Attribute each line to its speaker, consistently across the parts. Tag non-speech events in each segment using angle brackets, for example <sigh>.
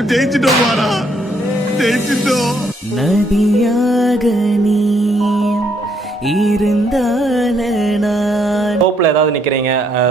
Speaker 1: நம்ம ஜெயிச்சிட்டோம் மாறா ஜெயிச்சிட்டோம்.
Speaker 2: நதியாக நீ இருந்தால நான்
Speaker 3: ரோப்பில் ஏதாவது நிற்கிறீங்க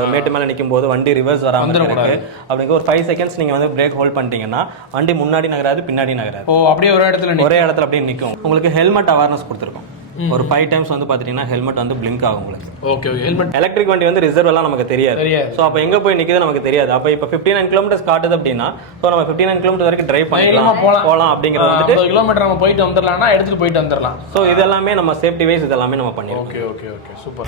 Speaker 3: மேட்டு மேலே நிற்கும் போது வண்டி ரிவர்ஸ் வராமல். இருக்கு. அப்படிங்க ஒரு ஃபைவ் செகண்ட்ஸ் நீங்கள் வந்து பிரேக் ஹோல்ட் பண்ணிட்டீங்கன்னா வண்டி முன்னாடி நகராது பின்னாடி நகராது.
Speaker 4: ஓ அப்படியே ஒரு இடத்துல நிக்க-
Speaker 3: ஒரே இடத்துல அப்படியே நிற்கும் உங்களுக்கு ஹெல்மெட் அவேர்னஸ் கொடுத்துருக்கோம். ஒரு ஃபைவ் டைம்ஸ் வந்து பார்த்தீங்கன்னா ஹெல்மெட் வந்து பிளிங்க் ஆகும் உங்களுக்கு
Speaker 4: ஓகே ஓகே ஹெல்மெட்
Speaker 3: எலக்ட்ரிக் வண்டி வந்து ரிசர்வ் எல்லாம் நமக்கு தெரியாது. ஸோ அப்போ எங்கே போய் நிற்குது நமக்கு தெரியாது அப்போ இப்போ ஃபிஃப்டி நைன் கிலோமீட்டர்ஸ் காட்டுது அப்படின்னா ஸோ நம்ம ஃபிஃப்டி நைன் கிலோமீட்டர் வரைக்கும் டிரைவ் பண்ணிக்கலாம்
Speaker 4: போலாம்
Speaker 3: போகலாம் அப்படிங்கிறது வந்துட்டு
Speaker 4: கிலோமீட்டர் நம்ம போயிட்டு வந்துடலாம்னா எடுத்துட்டு போயிட்டு வந்துடலாம்
Speaker 3: ஸோ இதெல்லாமே நம்ம சேஃப்டி வைஸ் இதெல்லாமே நம்ம பண்ணிருக்கோம்
Speaker 4: ஓகே ஓகே ஓகே சூப்பர்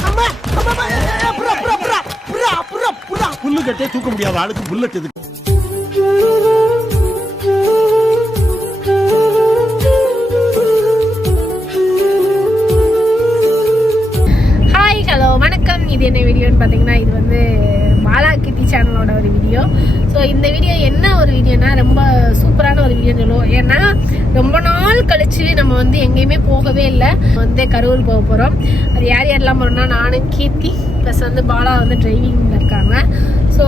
Speaker 1: புல்லு கட்டே தூக்க முடியாத ஆளுக்கு புல்லட் எதுக்கு
Speaker 5: வீடியோன்னு பார்த்தீங்கன்னா இது வந்து பாலா கிட்டி சேனலோட ஒரு வீடியோ. ஸோ இந்த வீடியோ என்ன ஒரு வீடியோனா ரொம்ப சூப்பரான ஒரு வீடியோன்னு சொல்லுவோம். ஏன்னா ரொம்ப நாள் கழிச்சு நம்ம வந்து எங்கேயுமே போகவே இல்லை. வந்து கரூர் போக போகிறோம் அது யார் யாரெல்லாம் போகிறோம்னா நானும் கீர்த்தி ப்ளஸ் வந்து பாலா வந்து டிரைவிங்கில் இருக்காங்க. ஸோ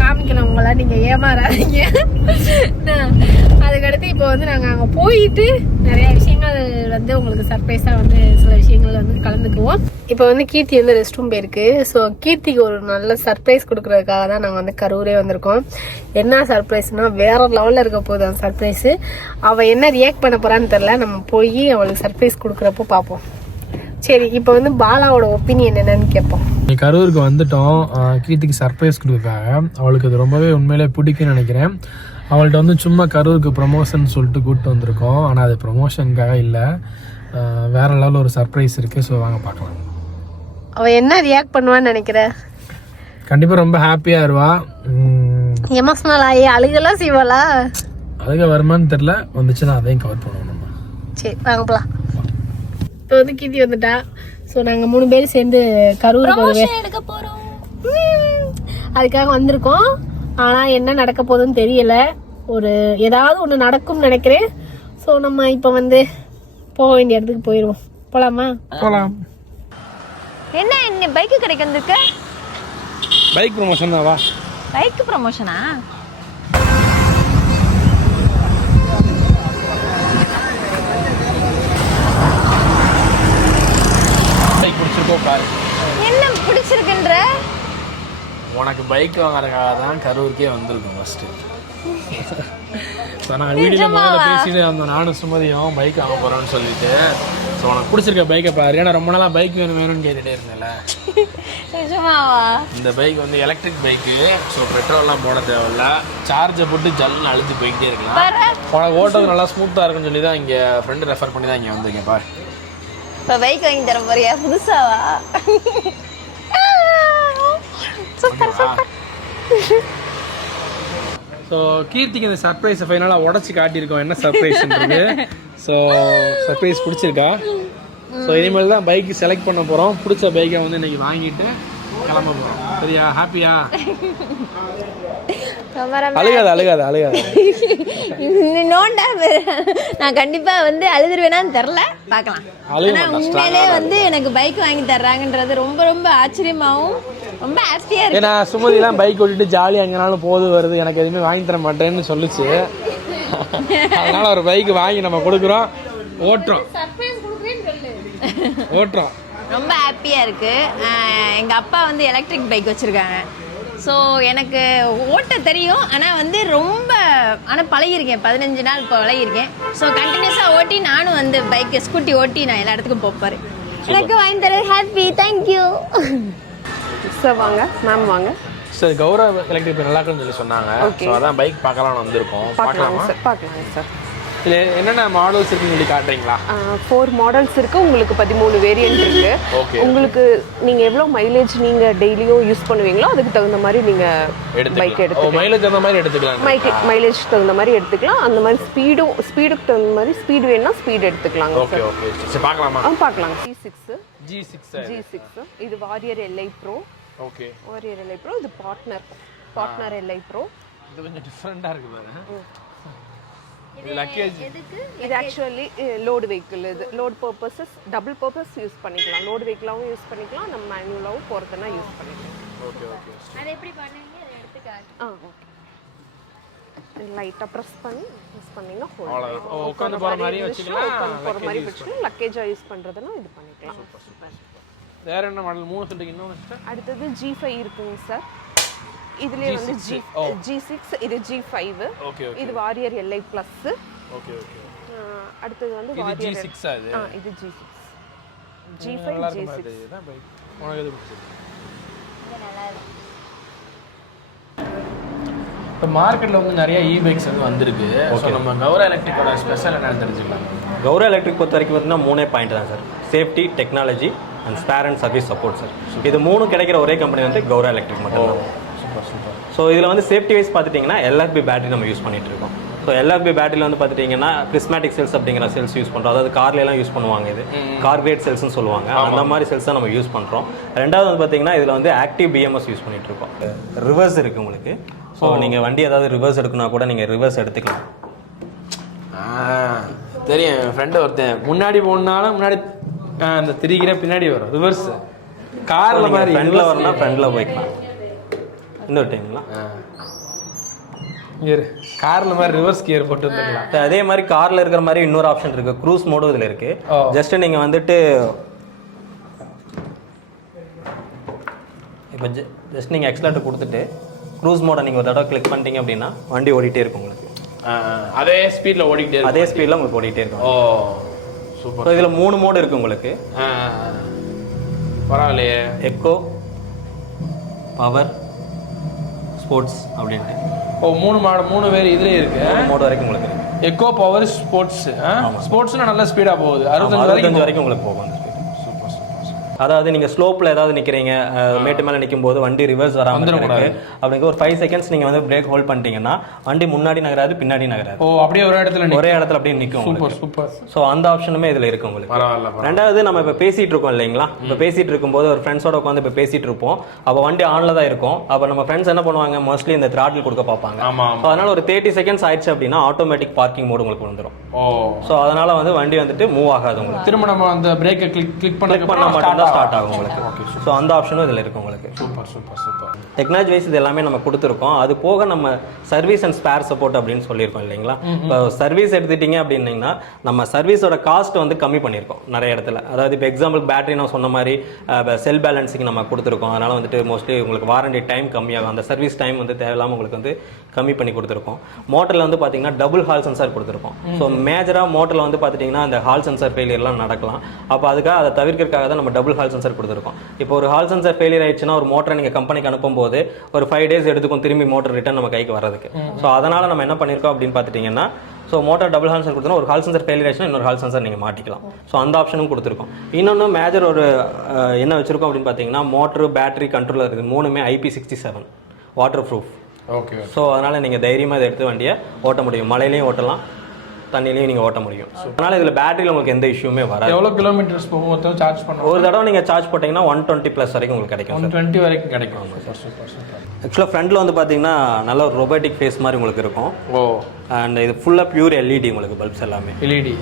Speaker 5: காமிக்கலாம் உங்களை நீங்கள் ஏமாறாதீங்க <laughs> அதுக்கடுத்து இப்போ வந்து நாங்கள் அங்கே போயிட்டு நிறைய விஷயங்கள் வந்து உங்களுக்கு சர்ப்ரைஸாக வந்து சில விஷயங்கள் வந்து கலந்துக்குவோம். இப்போ வந்து கீர்த்தி வந்து ரெஸ்ட் ரூம் போயிருக்கு. ஸோ கீர்த்திக்கு ஒரு நல்ல சர்ப்ரைஸ் கொடுக்கறதுக்காக தான் நாங்கள் வந்து கரூரே வந்திருக்கோம். என்ன சர்ப்ரைஸ்னால் வேற லெவலில் இருக்க போகுது அந்த சர்ப்ரைஸு அவள் என்ன ரியாக்ட் பண்ண போகிறான்னு தெரில நம்ம போய் அவளுக்கு சர்ப்ரைஸ் கொடுக்குறப்போ பார்ப்போம். சரி இப்போ வந்து பாலாவோட ஒப்பீனியன் என்னன்னு கேட்போம்
Speaker 4: நீ கரூருக்கு வந்துட்டோம். கீர்த்திக்கு சர்ப்ரைஸ் கொடுக்காக அவளுக்கு அது ரொம்பவே உண்மையிலே பிடிக்கும்னு நினைக்கிறேன். அவள்கிட்ட வந்து சும்மா கரூருக்கு ப்ரமோஷன் சொல்லிட்டு கூப்பிட்டு வந்திருக்கோம். ஆனால் அது ப்ரமோஷனுக்காக இல்லை. வேற லெவலில் ஒரு சர்ப்ரைஸ் இருக்குது ஸோ வாங்க பார்க்கலாம்.
Speaker 5: அவள் என்ன ரியாக்ட் பண்ணுவான்னு நினைக்கிற?
Speaker 4: கண்டிப்பாக ரொம்ப ஹாப்பியாக இருவா.
Speaker 5: எமோஷனல் ஆகி அழுகெல்லாம் செய்வாளா?
Speaker 4: அழுக வருமான்னு தெரில வந்துச்சுன்னா அதையும் கவர் பண்ணுவோம் நம்ம.
Speaker 5: சரி வாங்க போலாம். இப்போ வந்து கீர்த்தி வந்துட்டா. ஸோ நாங்கள் மூணு பேரும் சேர்ந்து கரூர் எடுக்க போகிறோம் அதுக்காக வந்திருக்கோம். ஆனால் என்ன நடக்க போகுதுன்னு தெரியல. ஒரு ஏதாவது ஒன்று நடக்கும்னு நினைக்கிறேன். ஸோ நம்ம இப்போ வந்து போக வேண்டிய இடத்துக்கு போயிடுவோம் போலாமா?
Speaker 4: போகலாம்
Speaker 6: என்ன என்ன பைக்கு கடைக்கு வந்திருக்க
Speaker 4: பைக் ப்ரமோஷன் தான் வா.
Speaker 6: பைக் ப்ரமோஷனா
Speaker 4: பிடிச்சிருக்கோ பாரு
Speaker 6: என்ன பிடிச்சிருக்குன்ற?
Speaker 4: உனக்கு பைக் வாங்குறதுக்காக தான் கரூருக்கே வந்திருக்கோம் ஃபஸ்ட்டு <laughs> ஸோ நான் வீடியோ முதல்ல பேசிட்டு அந்த நானும் சுமதியும் பைக் வாங்க போகிறோம்னு சொல்லிட்டு ஸோ உனக்கு பிடிச்சிருக்க பைக்கை பாரு. ஏன்னா ரொம்ப நாளாக பைக் வேணும் வேணும்னு கேட்டுகிட்டே இருந்தேன்ல. <laughs> இந்த பைக் வந்து எலக்ட்ரிக் பைக்கு ஸோ பெட்ரோல்லாம் போட தேவையில்ல. சார்ஜை போட்டு ஜல்லுன்னு அழுத்து போய்கிட்டே இருக்கலாம். உனக்கு ஓட்டுறது நல்லா ஸ்மூத்தாக இருக்குன்னு சொல்லி தான் இங்கே ஃப்ரெண்டு ரெஃபர் பண்ணி தான் இங்கே வந்திருக்கேன் பாரு.
Speaker 6: இப்போ பைக் வாங்கி தர போறியா? புதுசாவா? சூப்பர் சூப்பர்
Speaker 4: ஸோ கீர்த்திக்கு இந்த சர்ப்ரைஸை ஃபைனலாக உடச்சி காட்டியிருக்கோம். என்ன சர்ப்ரைஸ்ன்றது ஸோ சர்ப்ரைஸ் பிடிச்சிருக்கா? ஸோ இனிமேல் தான் பைக் செலக்ட் பண்ண போகிறோம் பிடிச்ச பைக்கை வந்து இன்னைக்கு வாங்கிட்டு கிளம்ப போகிறோம் சரியா? ஹாப்பியா அழுகாத அழுகாத <laughs> அழுகாத.
Speaker 6: நோண்டா. நான் கண்டிப்பா வந்து அழுதுருவேனான்னு தெரில பார்க்கலாம். ஆனா உண்மையிலே வந்து எனக்கு பைக் வாங்கி தர்றாங்கன்றது ரொம்ப ரொம்ப ஆச்சரியமாவும் ரொம்ப ஹாப்பியா இருக்கு.
Speaker 4: ஏன்னா சுமதிலாம் பைக் ஓட்டிட்டு ஜாலியாக எங்கனாலும் போது வருது. எனக்கு எதுவுமே வாங்கி தர மாட்டேன்னு சொல்லுச்சு. அதனால ஒரு பைக் வாங்கி நம்ம கொடுக்குறோம். ஓட்டுறோம். ஓட்டுறோம்.
Speaker 6: ரொம்ப ஹாப்பியாக இருக்குது எங்கள் அப்பா வந்து எலக்ட்ரிக் பைக் வச்சுருக்காங்க. ஸோ எனக்கு ஓட்ட தெரியும். ஆனால் வந்து ரொம்ப ஆனால் பழகிருக்கேன் பதினஞ்சு நாள் இப்போ பழகிருக்கேன் ஸோ கண்டினியூஸாக ஓட்டி நானும் வந்து பைக்கை ஸ்கூட்டி ஓட்டி நான் எல்லா இடத்துக்கும் போப்பாரு எனக்கு வாங்கி தர ஹாப்பி தேங்க்யூ
Speaker 7: சார் வாங்க. மேம் வாங்க.
Speaker 4: சரி கௌரவ எலக்ட்ரிக் நல்லா இருக்குன்னு சொல்லி சொன்னாங்க. ஸோ அதான் பைக் பார்க்கலாம்னு வந்திருக்கோம்.
Speaker 7: பார்க்கலாங்க
Speaker 4: பார்க்கலாமா?
Speaker 7: சார் பார்க்கலாங்க சார்
Speaker 4: இதில் என்னென்ன மாடல்ஸ் இருக்குன்னு சொல்லி காட்டுறீங்களா?
Speaker 7: ஃபோர் மாடல்ஸ் இருக்கு. உங்களுக்கு பதிமூணு வேரியன்ட் இருக்கு.
Speaker 4: Okay.
Speaker 7: உங்களுக்கு நீங்க எவ்வளவு மைலேஜ் நீங்க டெய்லியும் யூஸ் பண்ணுவீங்களோ அதுக்கு தகுந்த மாதிரி நீங்க பைக்
Speaker 4: எடுத்துக்கலாம். மைலேஜ் அந்த மாதிரி எடுத்துக்கலாம்.
Speaker 7: மைலேஜ் தகுந்த மாதிரி எடுத்துக்கலாம். அந்த மாதிரி ஸ்பீடும் ஸ்பீடுக்கு தகுந்த மாதிரி ஸ்பீடு வேணும்னா ஸ்பீட் எடுத்துக்கலாங்க
Speaker 4: ஓகே ஓகே சரி பார்க்கலாமா?
Speaker 7: ஆ பார்க்கலாங்க G six
Speaker 4: G six
Speaker 7: G six இது warrior LI pro
Speaker 4: okay
Speaker 7: warrior LI pro இது பார்ட்னர் பார்ட்னர் எல்ஐ ப்ரோ
Speaker 4: இது கொஞ்சம் டிஃப்ரெண்டாக இருக்கு பாரு. இது லக்கேஜ்
Speaker 7: இது ஆக்சுவலி லோடு வெஹிக்கிள் இது. Load purposes double purpose use பண்ணிக்கலாம். லோடு வெஹிக்கிளாகவும் யூஸ் பண்ணிக்கலாம். நம்ம மேனுவலாகவும் போகிறதுனா யூஸ் பண்ணிக்கலாம்.
Speaker 4: ஓகே ஓகே
Speaker 6: அதை எப்படி பண்ணுவீங்க? அதை எடுத்துக்காட்டு
Speaker 7: ஆ ஓகே லைட்டாக ப்ரெஸ் பண்ணி ப்ரெஸ் பண்ணிங்கன்னா.
Speaker 4: ஓ, உட்காந்து போகிற மாதிரி வச்சுக்கலாம்.
Speaker 7: உட்காந்து போகிற மாதிரி வச்சுக்கலாம். லக்கேஜாக யூஸ் பண்ணுறதுனா இது பண்ணிக்கலாம்.
Speaker 4: வேற என்ன மாடல் மூணு சொல்லிங்க இன்னொன்று?
Speaker 7: அடுத்தது ஜி ஃபைவ் இருக்குங்க சார் இதுலேயே வந்து ஜி ஜி சிக்ஸ் இது ஜி ஃபைவ் இது warrior LI plus
Speaker 4: okay okay
Speaker 7: அடுத்தது வந்து
Speaker 4: ஜி
Speaker 7: வாரியர்
Speaker 4: சிக்ஸா இது?
Speaker 7: G six G five G six
Speaker 4: உனக்கு எது பிடிச்சது இப்போ மார்க்கெட்டில் வந்து நிறைய இ பைக்ஸ் வந்து வந்திருக்கு. ஸோ நம்ம கௌரா எலக்ட்ரிக்கோட ஸ்பெஷல் என்னன்னு தெரிஞ்சுக்கலாம்.
Speaker 3: கௌரவ எலக்ட்ரிக் பொறுத்த வரைக்கும் பார்த்தீங்கன்னா மூணே பாயிண்ட் தான் sir safety technology and spare and service support sir இது மூணு கிடைக்கிற ஒரே கம்பெனி வந்து கௌரவ எலக்ட்ரிக் மட்டும் தான்
Speaker 4: சூப்பர் சூப்பர்
Speaker 3: ஸோ இதில் வந்து சேஃப்டி வைஸ் பார்த்துட்டிங்கன்னா எல்ஆர்பி பேட்டரி நம்ம யூஸ் பண்ணிட்டு இருக்கோம் ஸோ எல்ஆர்பி பேட்டரியில் வந்து பார்த்துட்டிங்கன்னா பிரிஸ்மேட்டிக் செல்ஸ் அப்படிங்கிற செல்ஸ் யூஸ் பண்ணுறோம் அதாவது கார்ல எல்லாம் யூஸ் பண்ணுவாங்க இது. கார் கிரேட் செல்ஸ்னு சொல்லுவாங்க. அந்த மாதிரி செல்ஸ் தான் நம்ம யூஸ் பண்ணுறோம் ரெண்டாவது வந்து பார்த்தீங்கன்னா இதில் வந்து ஆக்டிவ் பிஎம்எஸ் யூஸ் பண்ணிட்டு இருக்கோம் ரிவர்ஸ் இருக்குது உங்களுக்கு. ஸோ நீங்கள் வண்டி ஏதாவது ரிவர்ஸ் எடுக்கணும்னா கூட நீங்கள் ரிவர்ஸ் எடுத்துக்கலாம்.
Speaker 4: தெரியும். என் ஃப்ரெண்டு ஒருத்தன் முன்னாடி போனாலும் முன்னாடி அந்த திரிகிற பின்னாடி வரும். ரிவர்ஸ் காரில் மாதிரி
Speaker 3: ஃப்ரண்டில் வரணும்னா ஃப்ரண்டில் போய்க்கலாம். இன்னொரு டைம்ங்களா?
Speaker 4: காரில் மாதிரி ரிவர்ஸ் கியர் போட்டு வந்துக்கலாம்
Speaker 3: அதே மாதிரி கார்ல இருக்கிற மாதிரி இன்னொரு ஆப்ஷன் இருக்கு. க்ரூஸ் மோடும் இதுல இருக்கு.
Speaker 4: ஓ.
Speaker 3: ஜஸ்ட் நீங்க வந்துட்டு இப்போ ஜஸ்ட் நீங்க எக்ஸ்லேட்டர் கொடுத்துட்டு க்ரூஸ் மோடை நீங்க ஒரு தடவை கிளிக் பண்ணிட்டீங்க அப்படின்னா வண்டி ஓடிட்டே இருக்கும் உங்களுக்கு.
Speaker 4: அதே ஸ்பீடில் ஓடிக்கிட்டே
Speaker 3: அதே ஸ்பீட்ல உங்களுக்கு ஓடிட்டே இருக்கும்.
Speaker 4: ஓ சூப்பர்
Speaker 3: இதுல மூணு மோடு இருக்கு உங்களுக்கு.
Speaker 4: பரவாயில்லையே.
Speaker 3: எக்கோ பவர் ஸ்போர்ட்ஸ் அப்படின்ட்டு.
Speaker 4: ஓ மூணு மாடு மூணு பேர் இதுலேயே இருக்கு.
Speaker 3: மோடு வரைக்கும் உங்களுக்கு இருக்கு.
Speaker 4: எக்கோ பவர் ஸ்போர்ட்ஸ் ஸ்போர்ட்ஸ்னா நல்ல ஸ்பீடா போகுது. அறுபத்தஞ்சு
Speaker 3: அறுபத்தஞ்சு
Speaker 4: வரைக்கும்
Speaker 3: வரைக்கும் உங்களுக்கு போகும். அதாவது நீங்க ஸ்லோப்ல ஏதாவது நிக்கிறீங்க அஹ், மேட்டு மேல நிக்கும் போது வண்டி ரிவர்ஸ் வராம
Speaker 4: வந்துடக்கூடாது.
Speaker 3: இருக்கு. அப்படிங்க ஒரு ஃபைவ் செகண்ட்ஸ் நீங்க வந்து பிரேக் ஹோல்ட் பண்ணிட்டீங்கன்னா வண்டி முன்னாடி நகராது பின்னாடி நகராது.
Speaker 4: ஓ அப்படியே ஒரு இடத்துல.
Speaker 3: ஒரே இடத்துல அப்படியே நிக்கும்
Speaker 4: சூப்பர் சூப்பர்.
Speaker 3: ஸோ அந்த ஆப்ஷனுமே இதுல இருக்கு உங்களுக்கு. ரெண்டாவது நம்ம இப்போ பேசிட்டு இருக்கோம் இல்லைங்களா? இப்போ பேசிட்டு இருக்கும்போது ஒரு ஃப்ரெண்ட்ஸோட உட்காந்து இப்போ பேசிட்டு இருப்போம். அப்போ வண்டி ஆன்ல தான் இருக்கும். அப்போ நம்ம ஃப்ரெண்ட்ஸ் என்ன பண்ணுவாங்க? மோஸ்ட்லி இந்த த்ராட்டில் கொடுக்க பார்ப்பாங்க. ஸோ அதனால ஒரு தேர்ட்டி செகண்ட்ஸ் ஆயிடுச்சு அப்படின்னா ஆட்டோமேட்டிக் பார்க்கிங் மோடு உங்களுக்கு வந்துடும்
Speaker 4: ஓ.
Speaker 3: ஸோ அதனால வந்து வண்டி வந்துட்டு மூவ் ஆகாது உங்களுக்கு.
Speaker 4: திரும்ப நம்ம அந்த பிரேக்கை கிளிக் கிளிக்
Speaker 3: கிளிக் பண்ணா மட்டும்தான் ஸ்டார்ட் ஆகும் உங்களுக்கு. ஸோ அந்த ஆப்ஷனும் இதில் இருக்கு உங்களுக்கு. டெக்னாலஜி வைஸ் இது எல்லாமே நம்ம கொடுத்துருக்கோம். அது போக நம்ம சர்வீஸ் அண்ட் ஸ்பேர் சப்போர்ட் அப்படின்னு சொல்லியிருக்கோம் இல்லைங்களா? இப்போ சர்வீஸ் எடுத்துட்டீங்க அப்படின்னீங்கன்னா நம்ம சர்வீஸோட காஸ்ட் வந்து கம்மி பண்ணியிருக்கோம் நிறைய இடத்துல. அதாவது இப்போ எக்ஸாம்பிள் பேட்டரி நான் சொன்ன மாதிரி செல் பேலன்சிங் நம்ம கொடுத்துருக்கோம். அதனால வந்துட்டு மோஸ்ட்லி உங்களுக்கு வாரண்டி டைம் கம்மியாகும். அந்த சர்வீஸ் டைம் வந்து தேவையில்லாமல் உங்களுக்கு வந்து கம்மி பண்ணி கொடுத்துருக்கோம். மோட்டரில் வந்து பார்த்தீங்கன்னா டபுள் ஹால் சென்சார் கொடுத்துருக்கோம். ஸோ மேஜராக மோட்டரில் வந்து பார்த்துட்டிங்கன்னா அந்த ஹால் சென்சார் ஃபெயிலியர்லாம் நடக்கலாம். அப்போ அதுக்காக அதை தவிர்க்கிறதுக்காக தான் நம்ம டபுள் ஹால் சென்சார் கொடுத்துருக்கோம். இப்போ ஒரு ஹால் சென்சார் ஃபெயிலியர் ஆயிடுச்சுன்னா ஒரு மோட்டரை நீங்கள் கம்பெனிக்கு அனுப்பும்போது ஒரு ஃபைவ் டேஸ் எடுத்துக்கும் திரும்பி மோட்டர் ரிட்டர்ன் நம்ம கைக்கு வர்றதுக்கு. ஸோ அதனால் நம்ம என்ன பண்ணியிருக்கோம் அப்படின்னு பார்த்துட்டிங்கன்னா so motor double Hall sensor கொடுத்தோன்னா ஒரு ஹால் சென்சார் ஃபெயிலியர் இன்னொரு ஹால் சென்சார் நீங்கள் மாட்டிக்கலாம். ஸோ அந்த ஆப்ஷனும் கொடுத்துருக்கோம். இன்னொன்று மேஜர் ஒரு என்ன வச்சிருக்கோம் அப்படின்னு பார்த்தீங்கன்னா மோட்டர் பேட்டரி கண்ட்ரோலர் இருக்குது. மூணுமே IP sixty seven waterproof
Speaker 4: okay
Speaker 3: so அதனால் நீங்கள் தைரியமாக இதை எடுத்து வண்டியை ஓட்ட முடியும். மழையிலையும் ஓட்டலாம். தண்ணிலையும் நீங்கள் ஓட்ட முடியும். அதனால் இதில் பேட்டரியில் உங்களுக்கு எந்த இஷ்யூமே வராது.
Speaker 4: எவ்வளோ கிலோமீட்டர்ஸ் போகும் மொத்தம் சார்ஜ் பண்ணுவோம்
Speaker 3: ஒரு தடவை நீங்கள் சார்ஜ் போட்டிங்கன்னா ஒன் டுவெண்ட்டி ப்ளஸ் வரைக்கும் உங்களுக்கு கிடைக்கும்
Speaker 4: ஒன் டுவெண்ட்டி வரைக்கும் கிடைக்கும். சூப்பர் சூப்பர் சூப்பர்
Speaker 3: ஆக்சுவலாக ஃப்ரண்ட்டில் வந்து பார்த்தீங்கன்னா நல்ல ஒரு ரொபோட்டிக் ஃபேஸ் மாதிரி உங்களுக்கு இருக்கும்.
Speaker 4: ஓ.
Speaker 3: அண்ட் இது ஃபுல்லாக பியூர் எல்இடி உங்களுக்கு பல்ப்ஸ் எல்லாமே.
Speaker 4: எல்இடி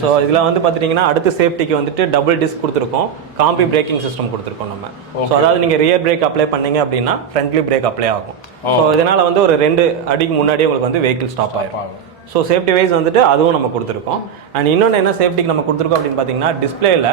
Speaker 3: ஸோ இதில் வந்து பார்த்துட்டிங்கன்னா அடுத்து சேஃப்டிக்கு வந்துட்டு டபுள் டிஸ்க் கொடுத்துருக்கோம். காம்பி பிரேக்கிங் சிஸ்டம் கொடுத்துருக்கோம் நம்ம. ஸோ அதாவது நீங்கள் ரியர் பிரேக் அப்ளை பண்ணீங்க அப்படின்னா ஃப்ரண்ட்லி பிரேக் அப்ளை ஆகும். ஸோ இதனால் வந்து ஒரு ரெண்டு அடிக்கு முன்னாடியே உங்களுக்கு வந்து வெஹிக்கிள் ஸ்டாப் ஆகும். ஸோ சேஃப்டி வைஸ் வந்துட்டு அதுவும் நம்ம கொடுத்துருக்கோம். அண்ட் இன்னொன்று என்ன சேஃப்டிக்கு நம்ம கொடுத்துருக்கோம் அப்படின்னு பார்த்தீங்கன்னா டிஸ்பிளேல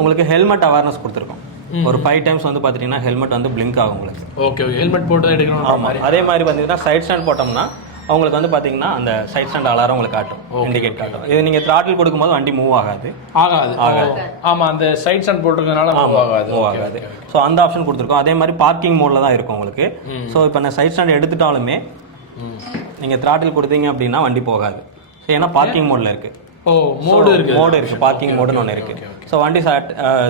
Speaker 3: உங்களுக்கு ஹெல்மெட் அவேர்னஸ் கொடுத்துருக்கோம். ஒரு ஃபைவ் டைம்ஸ் வந்து பார்த்தீங்கன்னா ஹெல்மெட் வந்து பிளிங்க் ஆகும் உங்களுக்கு.
Speaker 4: ஓகே ஹெல்மெட் போட்டு எடுக்கணும்
Speaker 3: ஆமாம் அதே மாதிரி பார்த்தீங்கன்னா சைட் ஸ்டாண்ட் போட்டோம்னா அவங்களுக்கு வந்து பார்த்தீங்கன்னா அந்த சைட் ஸ்டாண்ட் அலாரம் உங்களுக்கு காட்டும். இண்டிகேட் காட்டும். இது நீங்கள் த்ராட்டில் கொடுக்கும்போது வண்டி மூவ் ஆகாது.
Speaker 4: ஆகாது. ஆகாது. ஆமா அந்த சைட் ஸ்டாண்ட் போட்டிருக்கனால மூவ் ஆகாது.
Speaker 3: மூவ் ஆகாது. ஸோ அந்த ஆப்ஷன் கொடுத்துருக்கோம். அதே மாதிரி பார்க்கிங் மோடில் தான் இருக்கும் உங்களுக்கு. ஸோ இப்போ நான் சைட் ஸ்டாண்ட் எடுத்துட்டாலுமே நீங்கள் த்ராட்டில் கொடுத்தீங்க அப்படின்னா வண்டி போகாது. ஸோ ஏன்னா பார்க்கிங் மோடில் இருக்குது
Speaker 4: ஓ மோடு இருக்கு.
Speaker 3: மோடு இருக்குது பார்க்கிங் மோடுன்னு ஒன்று இருக்குது ஸோ வண்டி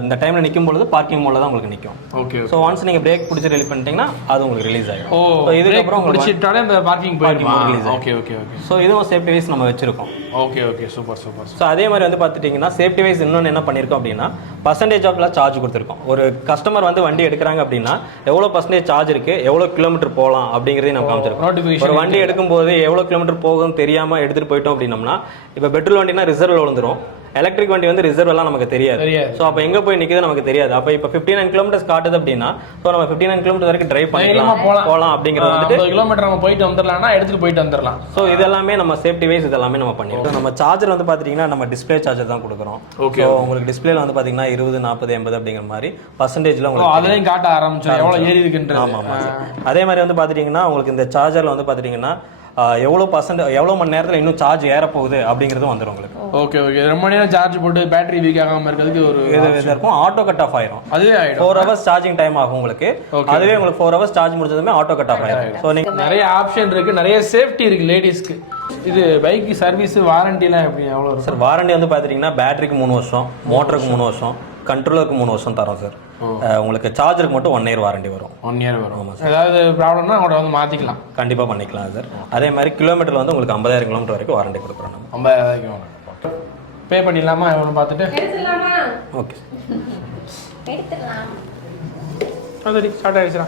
Speaker 3: இந்த டைமில் நிற்கும் பொழுது பார்க்கிங் மோடில் தான் உங்களுக்கு நிற்கும்
Speaker 4: ஓகே
Speaker 3: ஸோ ஒன்ஸ் நீங்கள் பிரேக் பிடிச்சி ரிலீவ் பண்ணிட்டீங்கன்னா அது உங்களுக்கு ரிலீஸ் ஆகிடும்
Speaker 4: ஓ
Speaker 3: இதுக்கப்புறம் உங்களுக்கு
Speaker 4: முடிச்சிட்டாலே அந்த பார்க்கிங் போயிடுமா?
Speaker 3: release
Speaker 4: okay okay okay
Speaker 3: so இதுவும் சேஃப்டி வைஸ் நம்ம வச்சிருக்கோம்.
Speaker 4: Okay okay super super
Speaker 3: so அதே மாதிரி வந்து பார்த்துட்டிங்கன்னா சேஃப்டி வைஸ் இன்னொன்று என்ன பண்ணியிருக்கோம் அப்படின்னா பர்சன்டேஜ் ஆஃப்ல சார்ஜ் கொடுத்துருக்கோம். ஒரு கஸ்டமர் வந்து வண்டி எடுக்கிறாங்க அப்படின்னா எவ்வளோ பர்சன்டேஜ் சார்ஜ் இருக்குது எவ்வளோ கிலோமீட்டர் போகலாம் அப்படிங்கிறதையும் நம்ம காமிச்சிருக்கோம். ஒரு வண்டி எடுக்கும்போது எவ்வளோ கிலோமீட்டர் போகும்னு தெரியாமல் எடுத்துகிட்டு போயிட்டோம் அப்படின்னம்னா இப்போ பெட்ரோல் வண்டினா ரிசர்வில் விழுந்துரும். எலக்ட்ரிக் வண்டி வந்து ரிசர்வ் எல்லாம் நமக்கு தெரியாது. ஸோ அப்போ எங்கே போய் நிற்குது நமக்கு தெரியாது. அப்போ இப்போ ஃபிஃப்டி நைன் கிலோமீட்டர்ஸ் காட்டுது அப்படின்னா ஸோ நம்ம ஃபிஃப்டி நைன் கிலோமீட்டர் வரைக்கும் டிரைவ் பண்ணிக்கலாம்.
Speaker 4: போகலாம்.
Speaker 3: போகலாம் அப்படிங்கிறது வந்துட்டு
Speaker 4: கிலோமீட்டர் நம்ம போயிட்டு வந்துடலாம்னா எடுத்துட்டு போயிட்டு வந்துடலாம்
Speaker 3: ஸோ இதெல்லாமே நம்ம சேஃப்டி வைஸ் இதெல்லாமே நம்ம பண்ணிருக்கோம் நம்ம சார்ஜர் வந்து பார்த்தீங்கன்னா நம்ம டிஸ்ப்ளே சார்ஜர் தான் கொடுக்குறோம். ஸோ உங்களுக்கு டிஸ்பிளேல வந்து பார்த்தீங்கன்னா இருபது நாற்பது எண்பது அப்படிங்கிற மாதிரி பர்சன்டேஜில் உங்களுக்கு
Speaker 4: அதுலயும் காட்ட ஆரம்பிச்சோம் எவ்வளவு ஏறி இருக்குன்றது.
Speaker 3: ஆமாம் அதே மாதிரி வந்து பார்த்துட்டிங்கன்னா உங்களுக்கு இந்த சார்ஜரில் வந்து பார்த்துட்டிங்கன்னா எவ்வளோ பர்சன்ட் எவ்வளோ மணி நேரத்தில் இன்னும் சார்ஜ் ஏறப்போகுது அப்படிங்கிறதும் வந்துடும் உங்களுக்கு.
Speaker 4: ஓகே ஓகே ரொம்ப நேரம் சார்ஜ் போட்டு பேட்டரி வீக் ஆகாம இருக்கிறதுக்கு ஒரு
Speaker 3: இது இருக்கும். ஆட்டோ கட் ஆஃப் ஆயிரும்.
Speaker 4: அதுவே ஆயிடும்.
Speaker 3: ஃபோர் ஹவர்ஸ் சார்ஜிங் டைம் ஆகும் உங்களுக்கு. அதுவே உங்களுக்கு ஃபோர் ஹவர்ஸ் சார்ஜ் முடிச்சதுமே ஆட்டோ கட் ஆஃப் ஆயிரும். ஸோ நீங்கள்
Speaker 4: நிறைய ஆப்ஷன் இருக்கு. நிறைய சேஃப்டி இருக்கு லேடிஸ்க்கு இது பைக் சர்வீஸ் வாரண்டிலாம் எப்படி? இருக்கும்?
Speaker 3: சார் வாரண்டி வந்து பார்த்துட்டிங்கன்னா பேட்டரிக்கு மூணு வருஷம் மோட்டருக்கு மூணு வருஷம் கண்ட்ரோலருக்கு மூணு வருஷம் தரோம் சார். உங்களுக்கு சார்ஜருக்கு மட்டும் ஒன் இயர் வாரண்டி வரும்.
Speaker 4: ஒன் இயர் வரும். ஏதாவது ப்ராப்ளம்னா அவங்கள வந்து மாத்திக்கலாம்.
Speaker 3: கண்டிப்பாக பண்ணிக்கலாம் சார். அதே மாதிரி கிலோமீட்டரில் வந்து உங்களுக்கு ஐம்பதாயிரம் கிலோமீட்டர் வரைக்கும் வாரண்டி கொடுக்குறோம் நம்ம.
Speaker 4: ஐம்பதாயிரம் பே பண்ணிடலாமா எவ்வளோ பார்த்துட்டு?
Speaker 3: ஓகே
Speaker 4: சரி ஸ்டார்ட் ஆயிடுச்சுடா.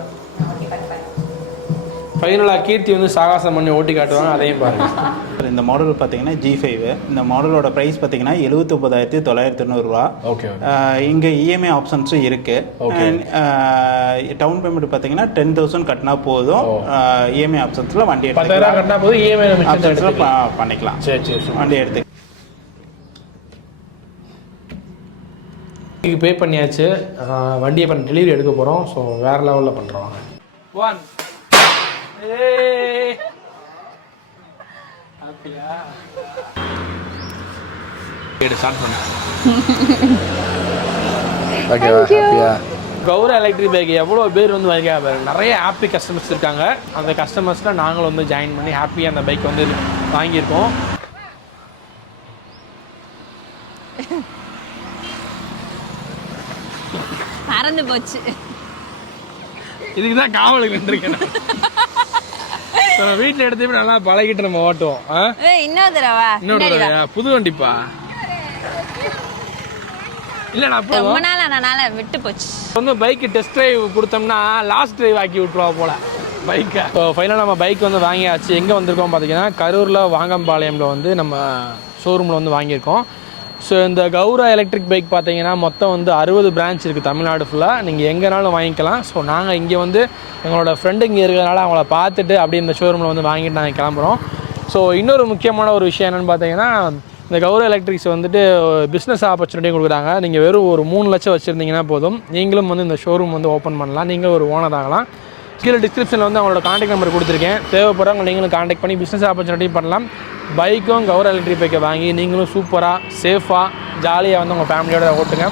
Speaker 4: ஃபைனலாக கீர்த்தி வந்து சாகசம் பண்ணி ஓட்டி காட்டுவாங்க அதையும் பாருங்க.
Speaker 8: இந்த மாடல் பார்த்தீங்கன்னா ஜி ஃபைவ் இந்த மாடலோட ப்ரைஸ் பார்த்தீங்கன்னா எழுபத்தொம்பதாயிரத்தி தொள்ளாயிரத்தி தொண்ணூறுரூவா
Speaker 4: ஓகே
Speaker 8: இங்கே இஎம்ஐ ஆப்ஷன்ஸும் இருக்குது டவுன் பேமெண்ட் பார்த்தீங்கன்னா டென் தௌசண்ட் கட்டினா போதும். இஎம்ஐ ஆப்ஷன்ஸில் வண்டி
Speaker 4: பத்தாயிரம் கட்டினா போது இஎம்ஐ
Speaker 8: ஆப்ஷன்ஸில்
Speaker 4: எடுத்துக்கலாம்.
Speaker 8: பண்ணிக்கலாம்.
Speaker 4: சரி சரி
Speaker 8: வண்டி எடுத்து.
Speaker 4: பே பண்ணியாச்சு. வண்டியை பண்ண டெலிவரி எடுக்க போகிறோம் ஸோ வேற லெவலில் பண்ணுறோம் ஒன் ஸ்டார்ட் பண்ண ஓகேவா கௌரவ எலக்ட்ரிக் பைக் எவ்வளோ பேர் வந்து வாங்கிக்கா பாருங்க. நிறைய ஹாப்பி கஸ்டமர்ஸ் இருக்காங்க. அந்த கஸ்டமர்ஸில் நாங்களும் வந்து ஜாயின் பண்ணி ஹாப்பியாக அந்த பைக் வந்து வாங்கியிருக்கோம்.
Speaker 6: பறந்து போச்சு.
Speaker 4: இதுக்கு தான் காவலுக்கு நின்றுருக்கேன் <laughs> நம்ம வீட்டில் எடுத்து நல்லா பழகிட்டு நம்ம ஓட்டுவோம்.
Speaker 6: இன்னொரு தடவை
Speaker 4: இன்னொரு. தடவையா? புது வண்டிப்பா இல்லைண்ணா
Speaker 6: ரொம்ப நாள் அதனால விட்டு போச்சு.
Speaker 4: வந்து பைக்கு டெஸ்ட் டிரைவ் கொடுத்தோம்னா லாஸ்ட் டிரைவ் ஆக்கி விட்ருவா போல. பைக்கை ஃபைனலாக நம்ம பைக் வந்து வாங்கியாச்சு. எங்கே வந்திருக்கோம் பார்த்தீங்கன்னா கரூரில் வாங்கம்பாளையமில் வந்து நம்ம ஷோரூமில் வந்து வாங்கியிருக்கோம். ஸோ இந்த கௌரா எலக்ட்ரிக் பைக் பார்த்தீங்கன்னா மொத்தம் வந்து அறுபது பிரான்ச் இருக்குது தமிழ்நாடு ஃபுல்லாக நீங்கள் எங்கேனாலும் வாங்கிக்கலாம். ஸோ நாங்கள் இங்கே வந்து எங்களோட ஃப்ரெண்டு இங்கே இருக்கிறனால அவங்கள பார்த்துட்டு அப்படியே இந்த ஷோரூமில் வந்து வாங்கிட்டு நாங்கள் கிளம்புறோம். ஸோ இன்னொரு முக்கியமான ஒரு விஷயம் என்னென்னு பார்த்தீங்கன்னா இந்த கௌரவ எலக்ட்ரிக்ஸ் வந்துட்டு பிஸ்னஸ் ஆப்பர்ச்சுனிட்டி கொடுக்குறாங்க. நீங்கள் வெறும் ஒரு மூணு லட்சம் வச்சுருந்தீங்கன்னா போதும். நீங்களும் வந்து இந்த ஷோரூம் வந்து ஓப்பன் பண்ணலாம். நீங்களும் ஒரு ஓனர் ஆகலாம். கீழே டிஸ்கிரிப்ஷனில் வந்து அவங்களோட காண்டாக்ட் நம்பர் கொடுத்துருக்கேன். தேவைப்படுறவங்க நீங்களும் காண்டாக்ட் பண்ணி பிஸ்னஸ் ஆப்பர்ச்சுனிட்டி பண்ணலாம். பைக்கும் கௌரவ எலக்ட்ரிக் பைக்கை வாங்கி நீங்களும் சூப்பராக சேஃபாக ஜாலியாக வந்து உங்கள் ஃபேமிலியோட ஓட்டுங்க.